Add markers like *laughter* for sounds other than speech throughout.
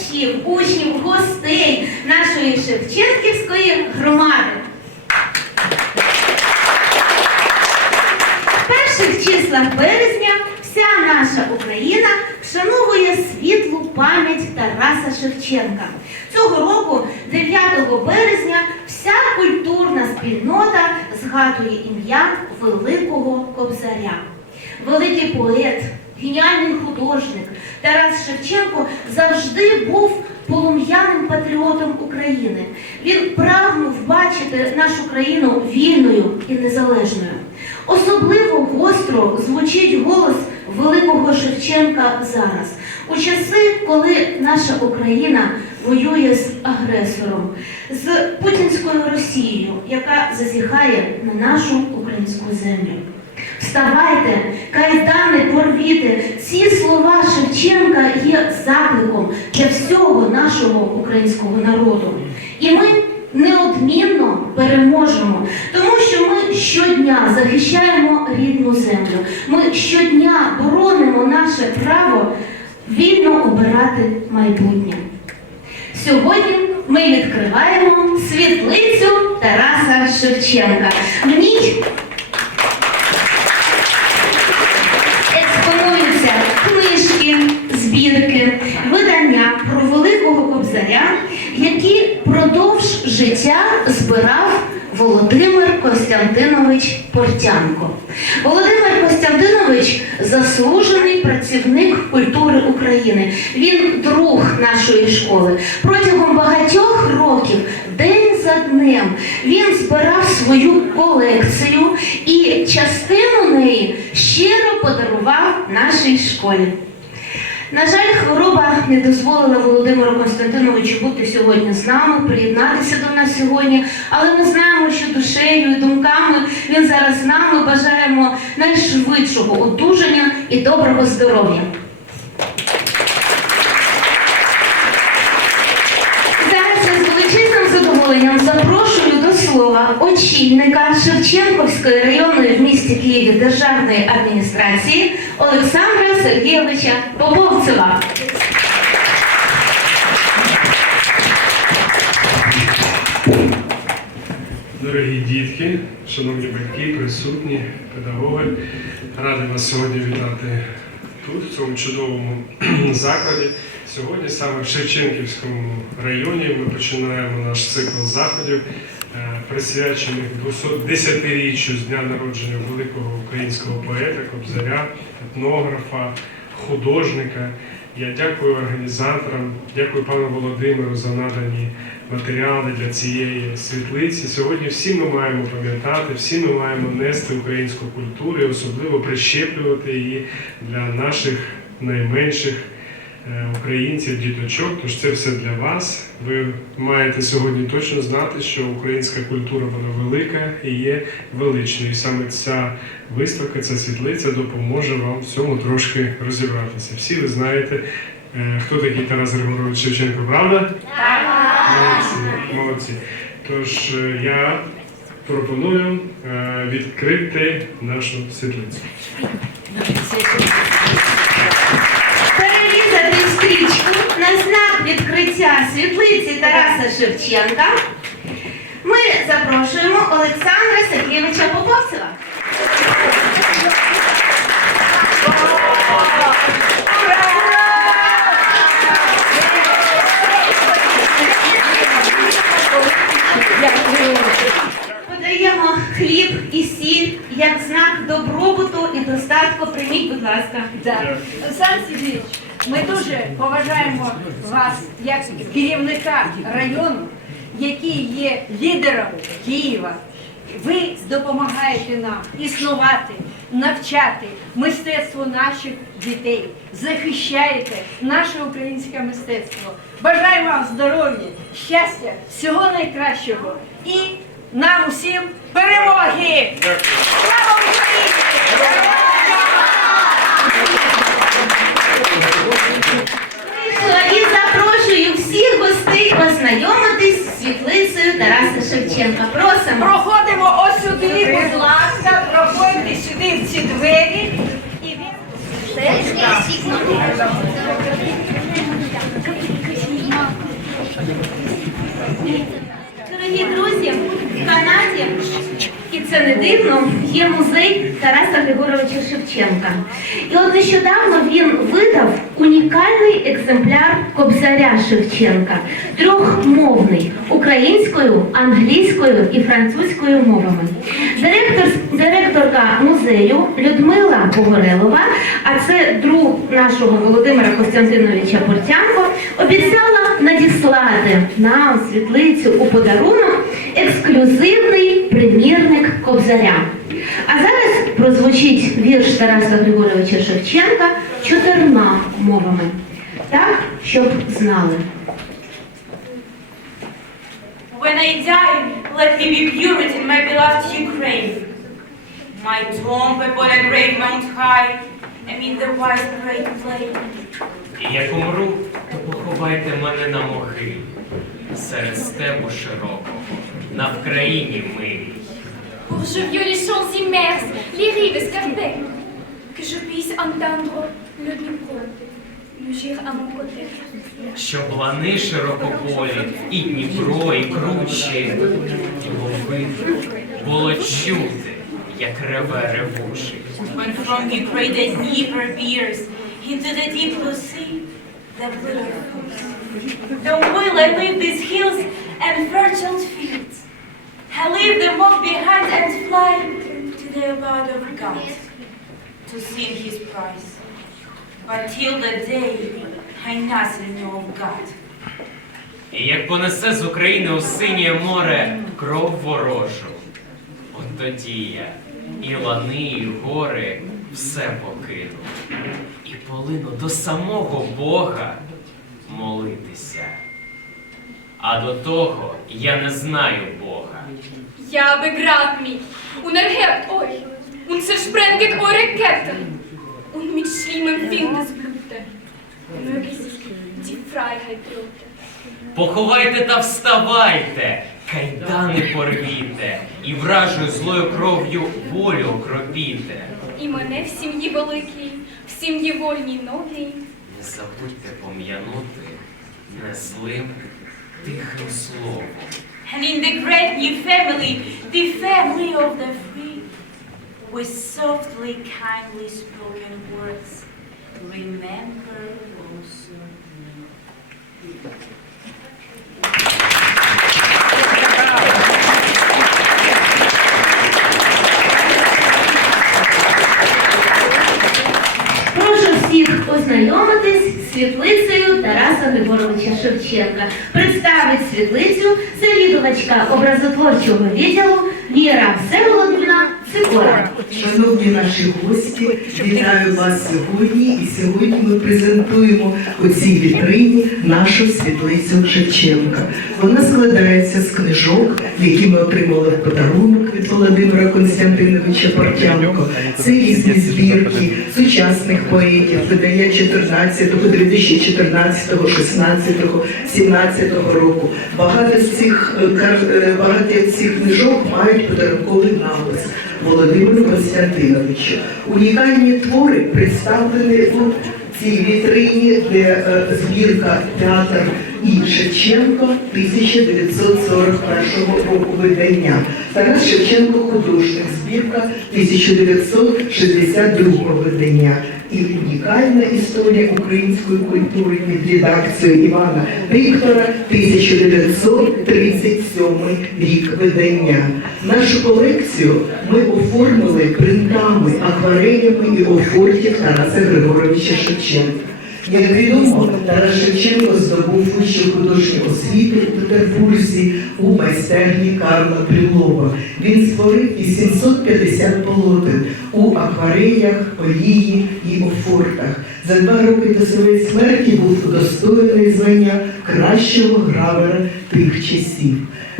Викладачів, учнів, гостей нашої Шевченківської громади. В перших числах березня вся наша Україна вшановує світлу пам'ять Тараса Шевченка. Цього року, 9 березня, вся культурна спільнота згадує ім'я Великого Кобзаря. Великий поет, геніальний художник Тарас Шевченко завжди був полум'яним патріотом України. Він прагнув бачити нашу країну вільною і незалежною. Особливо гостро звучить голос великого Шевченка зараз, у часи, коли наша Україна воює з агресором, з путінською Росією, яка зазіхає на нашу українську землю. Вставайте, кайдани порвіте. Ці слова Шевченка є закликом для всього нашого українського народу. І ми неодмінно переможемо, тому що ми щодня захищаємо рідну землю. Ми щодня боронимо наше право вільно обирати майбутнє. Сьогодні ми відкриваємо світлицю Тараса Шевченка. В експонуються книжки, збірки, видання про великого кобзаря, які продовж життя збирав Володимир Костянтинович Портянко. Володимир Костянтинович заслужений працівник культури України. Він друг нашої школи. Протягом багатьох років, день за днем, він збирав свою колекцію і частину неї щиро подарував нашій школі. На жаль, хвороба не дозволила Володимиру Константиновичу бути сьогодні з нами, приєднатися до нас сьогодні. Але ми знаємо, що душею і думками він зараз з нами. Бажаємо найшвидшого одужання і доброго здоров'я. Зараз я з величезним задоволенням запрошую до очільника Шевченківської районної в місті Києві державної адміністрації Олександра Сергійовича Поповцева. Дорогі дітки, шановні батьки, присутні, педагоги, радий вас сьогодні вітати тут, в цьому чудовому *clears throat* закладі. Сьогодні саме в Шевченківському районі ми починаємо наш цикл заходів, присвячених 210-річчю з дня народження великого українського поета, кобзаря, етнографа, художника. Я дякую організаторам, дякую пану Володимиру за надані матеріали для цієї світлиці. Сьогодні всі ми маємо пам'ятати, всі ми маємо нести українську культуру і особливо прищеплювати її для наших найменших українців, діточок. Тож це все для вас. Ви маєте сьогодні точно знати, що українська культура вона велика і є величною. І саме ця виставка, ця світлиця допоможе вам в цьому трошки розібратися. Всі ви знаєте, е, хто такий Тарас Григорович Шевченко, правда? Молодці, молодці. Тож е, я пропоную е, відкрити нашу світлицю. Стрічку на знак відкриття світлиці Тараса Шевченка. Ми запрошуємо Олександра Сергійовича Поповцева. Подаємо хліб і сіль як знак добробуту і достатку. Прийміть, будь ласка. Олександр Сергійович, ми дуже поважаємо вас як керівника району, який є лідером Києва. Ви допомагаєте нам існувати, навчати мистецтву наших дітей, захищаєте наше українське мистецтво. Бажаємо вам здоров'я, щастя, всього найкращого і нам усім перемоги! Слава Україні! Вийшла і запрошую всіх гостей ознайомитись з світлицею Тараса Шевченка. Просимо. Проходимо ось сюди, будь ласка, проходьте сюди в ці двері. І ви... Дорогі друзі, в Канаді, і це не дивно, є музей Тараса Григоровича Шевченка. І от нещодавно він видав унікальний екземпляр Кобзаря Шевченка, трьохмовний українською, англійською і французькою мовами. Директор, директорка музею Людмила Погорелова, а це друг нашого Володимира Костянтиновича Портянко, обіцяла надіслати на світлицю у подарунок ексклюзивний примірник Кобзаря. А зараз прозвучить вірш Тараса Григоровича Шевченка чотирма мовами. Так, щоб знали. When I die, let me be buried in my beloved Ukraine. My tomb upon a great mount high, amid the wide great plain. І як умру, то поховайте мене на могилі, серед степу широкого, на Вкраїні милій. Pour je vieux les champs immerses, les rives escarpées, que je puisse entendre Dnipro mugir à. Щоб лани широкополі, і Дніпро, і кручі, видно, було чути, як реве ревучий. When from Ukraine the Dnieper bears into the deep blue sea, the blue. Then will I leave these hills and fertile fields. I leave them all behind and fly to the abode of God to sing His praise. But till the day I nothing know of God. І як понесе з України у синє море кров ворожу, от тоді я і лани, і гори все покину, і полину до самого Бога молитися. А до того я не знаю Бога. Ja begrabt mich und erhebt euch und zersprenget eure Ketten und mit schlimmem Findesblute möge sich die Freiheit bluten. Поховайте та вставайте, кайдани порвіте, і вражою злою кров'ю волю окропіте. І мене в сім'ї великій, в сім'ї вольній новій, Не забудьте пом'янути незлим тихим словом. And in the great new family, the family of the free, with softly, kindly spoken words, remember also me. Прошу всіх ознайомитись з світлицею Тараса Григоровича Шевченка. Представить світлицю завідувачка образотворчого відділу Віра Всеволодівна Шановні наші гості, вітаю вас сьогодні. І сьогодні ми презентуємо у цій вітрині нашу світлицю Шевченка. Вона складається з книжок, які ми отримали в подарунок від Володимира Константиновича Портянко. Це різні збірки сучасних поетів, видання 14-го, 2014-го, 16-го, 17-го року. Багато з цих е, е, багато з цих книжок мають подарунковий напис. Володимиру Константиновичу. Унікальні твори представлені у цій вітрині, де е, збірка театр і Шевченко 1941 року видання. Тарас Шевченко художник, збірка 1962 видання. І унікальна історія української культури під редакцією Івана Віктора, 1937 рік видання. Нашу колекцію ми оформили принтами, акварелями і офортів Тараса Григоровича Шевченка. Як відомо, Тарас Шевченко здобув вищу художню освіту у Петербурзі у майстерні Карла Брюлова. Він створив 850 полотен у акварелях, олії і офортах. За два роки до своєї смерті був удостоєний звання кращого гравера тих часів.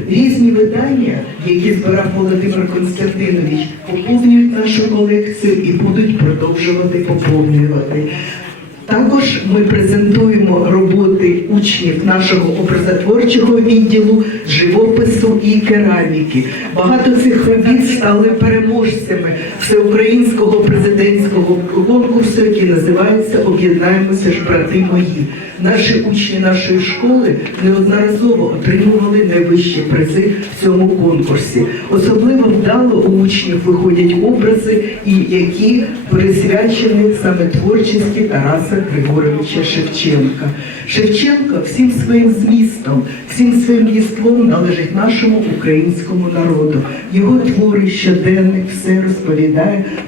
Різні видання, які збирав Володимир Константинович, поповнюють нашу колекцію і будуть продовжувати поповнювати. Також ми презентуємо роботи учнів нашого образотворчого відділу, живопису і кераміки. Багато цих робіт стали переможцями всеукраїнського президентського конкурсу, який називається Об'єднаємося ж брати мої. Наші учні нашої школи неодноразово отримували найвищі призи в цьому конкурсі. Особливо вдало у учнів виходять образи, які присвячені саме творчості Тараса Григоровича Шевченка. Шевченко всім своїм змістом, всім своїм єством належить нашому українському народу. Його твори щоденник все розповідає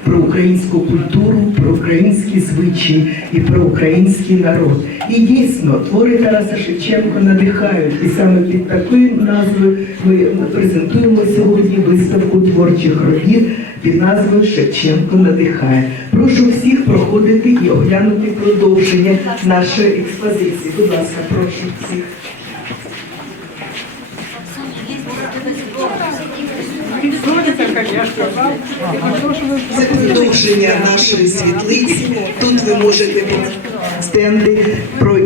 про українську культуру, про українські звичаї і про український народ. І дійсно, твори Тараса Шевченка надихають. І саме під такою назвою ми презентуємо сьогодні виставку творчих робіт під назвою Шевченко надихає. Прошу всіх проходити і оглянути продовження нашої експозиції. Будь ласка, прошу всіх. Це продовження нашої світлиці. Тут ви можете стенди, про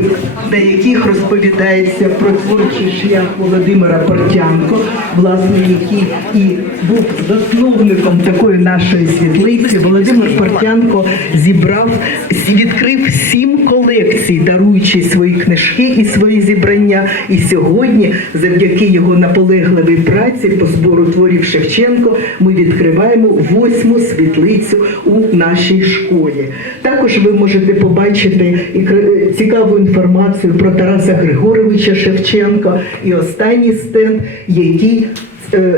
на яких розповідається про творчий шлях Володимира Портянко, власне, який і був засновником такої нашої світлиці. Володимир Портянко зібрав відкрив сім колекцій, даруючи свої книжки і свої зібрання. І сьогодні, завдяки його наполегливій праці по збору творів Шевченко, ми відкриваємо восьму світлицю у нашій школі. Також ви можете побачити і цікаву інформацію про Тараса Григоровича Шевченка. І останній стенд, який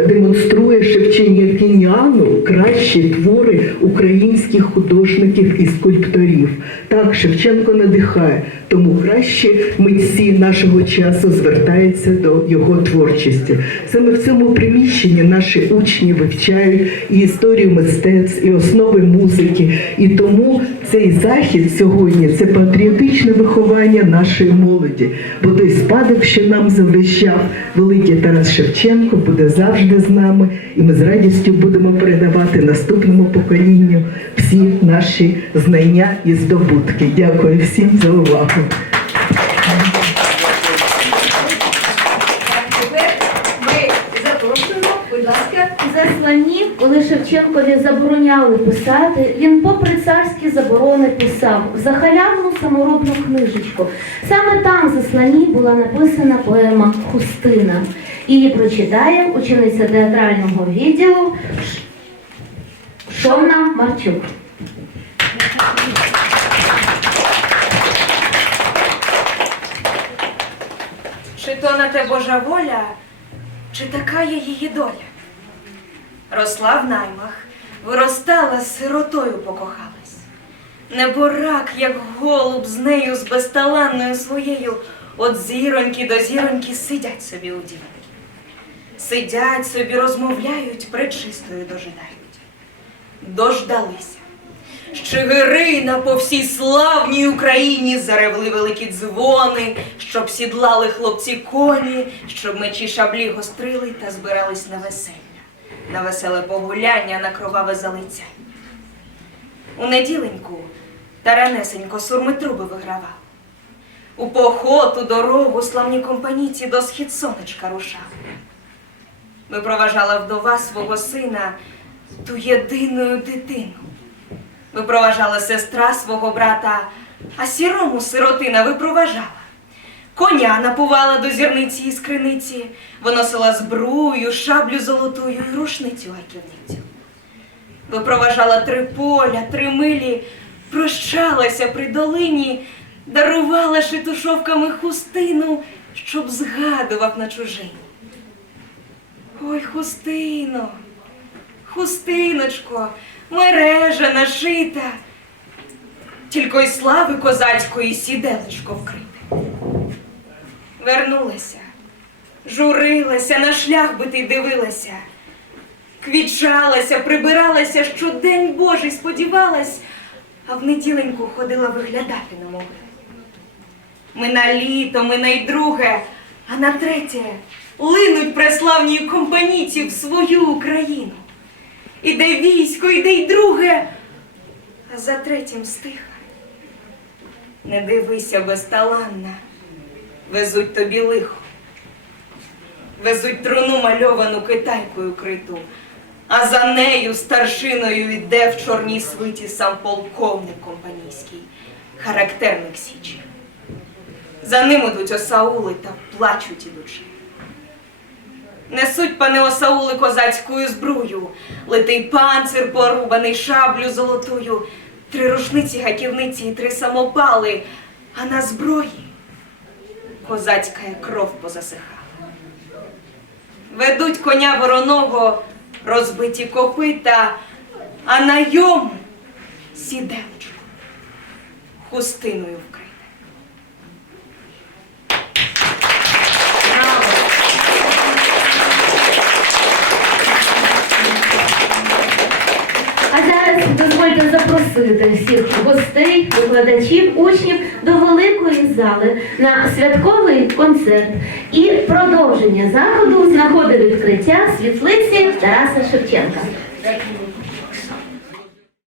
демонструє Шевченкініану кращі твори українських художників і скульпторів. Так, Шевченко надихає, тому кращі митці нашого часу звертаються до його творчості. Саме в цьому приміщенні наші учні вивчають і історію мистецтв, і основи музики. І тому цей захід сьогодні це патріотичне виховання нашої молоді. Бо той спадок, що нам завищав великий Тарас Шевченко, буде завжди з нами, і ми з радістю будемо передавати наступному поколінню всі наші знання і здобутки. Дякую всім за увагу. Тепер ми запрошуємо, будь ласка, За коли Шевченкові забороняли писати, він попри царські заборони писав за халявну саморобну книжечку. Саме там за слонів була написана поема Хустина. Її прочитає учениця театрального відділу Ш- Шовна Марчук. Чи то на те Божа воля, чи така є її доля? Росла в наймах, виростала, сиротою покохалась. Неборак, як голуб з нею, з безталанною своєю, от зіроньки до зіроньки сидять собі у дівки. Сидять собі, розмовляють, пречистою дожидають. дождалися. З Чигирина по всій славній Україні заревли великі дзвони, щоб сідлали хлопці коні, щоб мечі шаблі гострили та збирались на весілля, на веселе погуляння, на кроваве залицяння. У неділеньку таранесенько сурми труби вигравав. У поход, у дорогу славні компанійці до схід сонечка рушали. Випроважала вдова свого сина ту єдиною дитину. Випроважала сестра свого брата, а сірому сиротина випроважала. Коня напувала до зірниці і скриниці, виносила збрую, шаблю золотую і рушницю гайківницю. Випроважала три поля, три милі, прощалася при долині, дарувала шитушовками хустину, щоб згадував на чужині. Ой, хустино, хустиночко, мережа нашита, тільки й слави козацької сіделечко вкрите. Вернулася, журилася, на шлях битий дивилася, квічалася, прибиралася, що день Божий сподівалась, а в неділеньку ходила виглядати на могилу. Ми на літо, ми на й друге, а на третє линуть преславні компанійці в свою Україну. Іде військо, іде й друге, а за третім стиха. Не дивися безталанна, везуть тобі лихо. Везуть труну мальовану китайкою криту, а за нею старшиною йде в чорній свиті сам полковник компанійський, характерник Січі. За ним ідуть осаули та плачуть ідучи. Несуть, пане осаули, козацькою збрую, литий панцир порубаний шаблю золотую, три рушниці, гаківниці і три самопали, а на зброї козацька кров позасихала. Ведуть коня вороного, розбиті копита, а на йому сідечко хустиною вкрите. Дозвольте запросити всіх гостей, викладачів, учнів до великої зали на святковий концерт і продовження заходу з відкриття світлиці Тараса Шевченка.